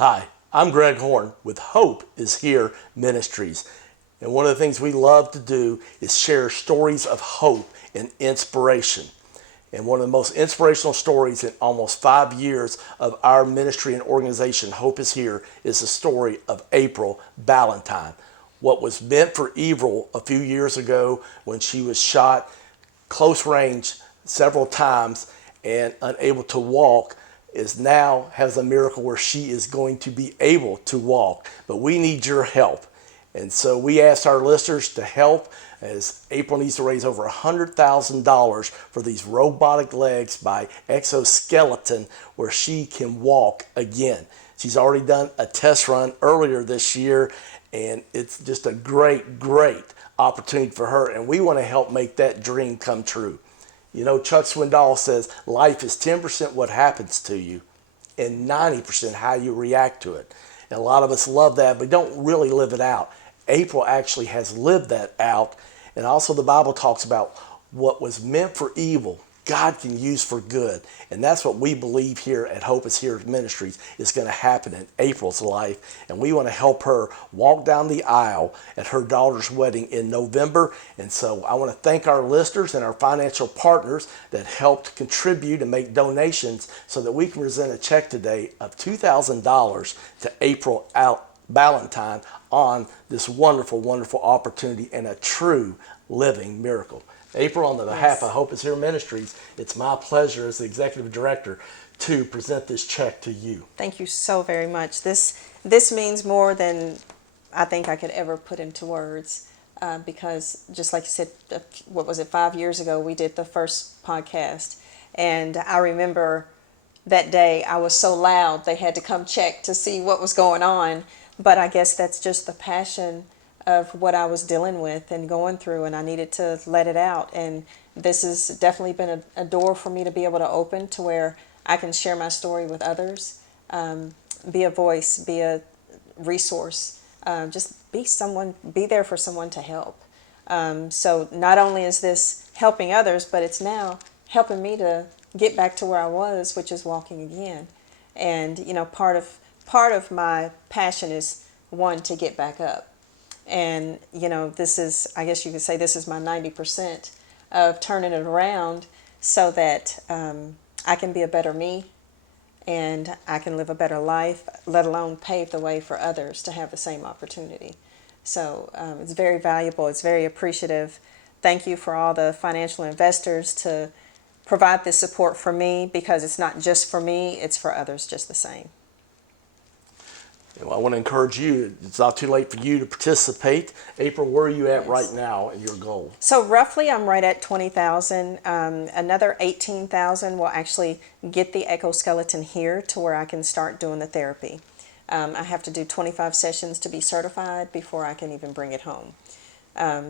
Hi, I'm Greg Horn with Hope is Here Ministries. And one of the things we love to do is share stories of hope and inspiration. And one of the most inspirational stories in almost 5 years of our ministry and organization, Hope is Here, is the story of April Ballentine. What was meant for evil a few years ago when she was shot close range several times and unable to walk is now has a miracle where she is going to be able to walk. But we need your help. And so we asked our listeners to help as April needs to raise over $100,000 for these robotic legs by Exoskeleton where she can walk again. She's already done a test run earlier this year, and it's just a great opportunity for her. And we want to help make that dream come true. You know, Chuck Swindoll says life is 10% what happens to you and 90% how you react to it. And a lot of us love that, but don't really live it out. April actually has lived that out. And also the Bible talks about what was meant for evil, God can use for good. And that's what we believe here at Hope is Here Ministries is going to happen in April's life. And we want to help her walk down the aisle at her daughter's wedding in November. And so I want to thank our listeners and our financial partners that helped contribute and make donations so that we can present a check today of $2,000 to April Ballentine on this wonderful opportunity and a true living miracle. April, on the behalf of Hope is Here Ministries, it's my pleasure as the executive director to present this check to you. Thank you so very much. This means more than I think I could ever put into words because just like you said, 5 years ago, we did the first podcast. And I remember that day I was so loud they had to come check to see what was going on. But I guess that's just the passion of what I was dealing with and going through, and I needed to let it out. And this has definitely been a door for me to be able to open to where I can share my story with others, be a voice, be a resource, just be there for someone to help. So not only is this helping others, but it's now helping me to get back to where I was, which is walking again. And you know, part of my passion is one to get back up. And, you know, I guess you could say this is my 90% of turning it around so that I can be a better me and I can live a better life, let alone pave the way for others to have the same opportunity. So it's very valuable. It's very appreciative. Thank you for all the financial investors to provide this support for me because it's not just for me, it's for others just the same. Well, I want to encourage you. It's not too late for you to participate. April, where are you at right now in your goal? So roughly, I'm right at 20,000. Another 18,000 will actually get the exoskeleton here to where I can start doing the therapy. I have to do 25 sessions to be certified before I can even bring it home.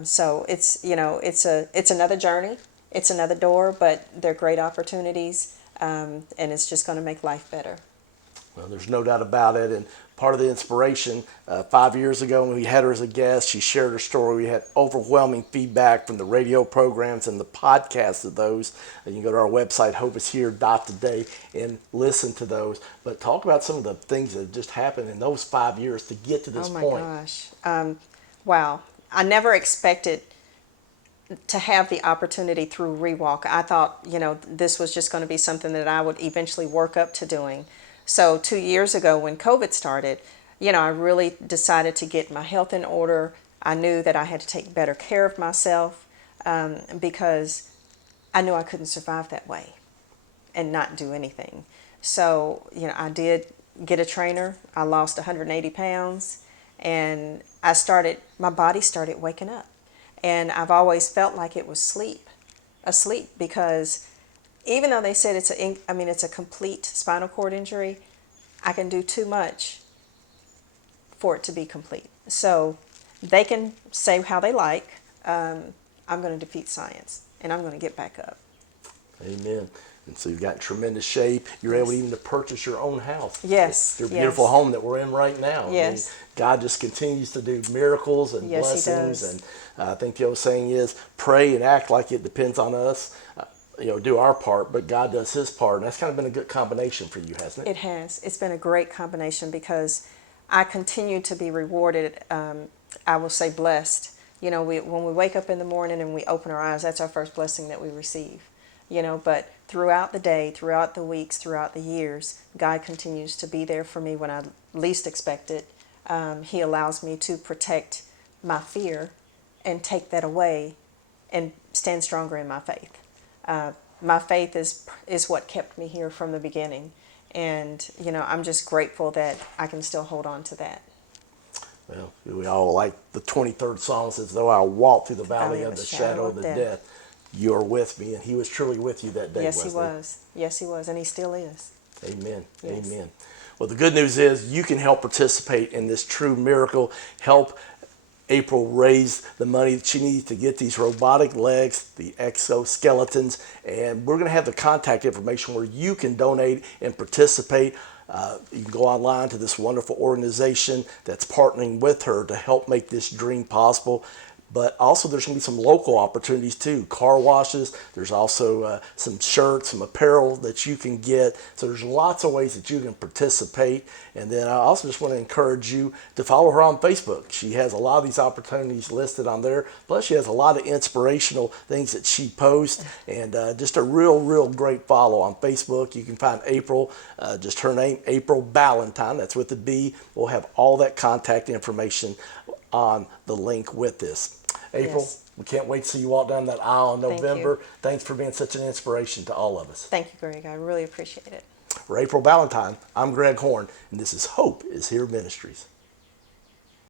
So it's another journey. It's another door, but they're great opportunities, and it's just going to make life better. Well, there's no doubt about it. And part of the inspiration, 5 years ago when we had her as a guest, she shared her story. We had overwhelming feedback from the radio programs and the podcasts of those. And you can go to our website, hopeishere.today, and listen to those. But talk about some of the things that just happened in those 5 years to get to this point. Oh my gosh. Wow. I never expected to have the opportunity through Rewalk. I thought, this was just going to be something that I would eventually work up to doing. So 2 years ago when COVID started, I really decided to get my health in order. I knew that I had to take better care of myself because I knew I couldn't survive that way and not do anything. So, I did get a trainer. I lost 180 pounds and my body started waking up. And I've always felt like it was asleep because even though they said it's a complete spinal cord injury, I can do too much for it to be complete. So they can say how they like. I'm going to defeat science, and I'm going to get back up. Amen. And so you've got tremendous shape. You're able even to purchase your own house. Yes. Your beautiful home that we're in right now. Yes. God just continues to do miracles and blessings. He does. And I think the old saying is, pray and act like it depends on us. do our part, but God does his part. And that's kind of been a good combination for you, hasn't it? It has. It's been a great combination because I continue to be rewarded. I will say blessed. When we wake up in the morning and we open our eyes, that's our first blessing that we receive. But throughout the day, throughout the weeks, throughout the years, God continues to be there for me when I least expect it. He allows me to protect my fear and take that away and stand stronger in my faith. My faith is what kept me here from the beginning, and I'm just grateful that I can still hold on to that. Well, we all like the 23rd Psalm says, though I walk through the valley of the shadow of the death, you are with me. And he was truly with you that day, Yes, he wasn't he? was. Yes, he was, and he still is. Amen. Yes. Amen. Well, the good news is you can help participate in this true miracle. Help April raise the money that she needs to get these robotic legs, the exoskeletons, and we're going to have the contact information where you can donate and participate. You can go online to this wonderful organization that's partnering with her to help make this dream possible. But also there's going to be some local opportunities too. Car washes, there's also some shirts, some apparel that you can get. So there's lots of ways that you can participate. And then I also just want to encourage you to follow her on Facebook. She has a lot of these opportunities listed on there. Plus she has a lot of inspirational things that she posts. And just a real great follow on Facebook. You can find April, just her name, April Ballentine. That's with the B. We'll have all that contact information on the link with this. April, Yes. we can't wait to see you walk down that aisle in Thank November. you. Thanks for being such an inspiration to all of us. Thank you, Greg. I really appreciate it. For April Ballentine, I'm Greg Horn, and this is Hope is Here Ministries.